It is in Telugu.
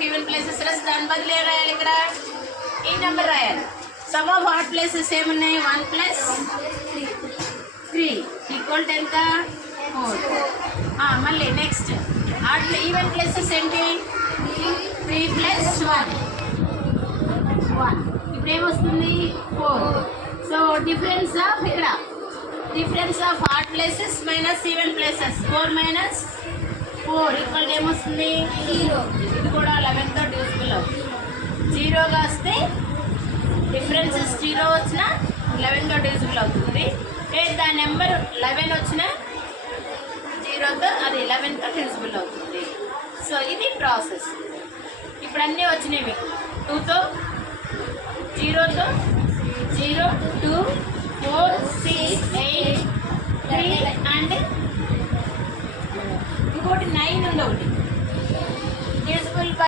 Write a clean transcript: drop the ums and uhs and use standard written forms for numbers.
ఆఫ్ ఈవెన్ ప్లేసెస్ రాసి దాని బదులు ఏం రాయాలి? ఇక్కడ ఈ నెంబర్ రాయాలి. సమ్ ఆఫ్ ఆడ్ ప్లేసెస్ ఏమున్నాయి? 1 + 3 = ఎంత? 4. మళ్ళీ నెక్స్ట్ ఆడ్ ఈవెన్ ప్లేసెస్ ఏంటి? 3 + 1. ఇప్పుడు ఏమొస్తుంది? 4. సో డిఫరెన్స్ ఆఫ్ ఇక్కడ difference of odd places minus even places 4 - 4 = ఏమొస్తుంది? 0. ఇది కూడా 11తో డివిజిబుల్ అవుతుంది. 0గా వస్తే డిఫరెన్సెస్ 0 వచ్చినా 11తో డివిజిబుల్ అవుతుంది. దాని నెంబర్ 11 వచ్చినా 0తో అది 11తో డివిజిబుల్ అవుతుంది. సో ఇది ప్రాసెస్. ఇప్పుడు అన్నీ వచ్చినాయి మీకు. 2తో 0తో 0, 2, 4, 6, 8, 3 అండ్ ఇంకోటి 9 ఉంది ఒకటి డివిజిబుల్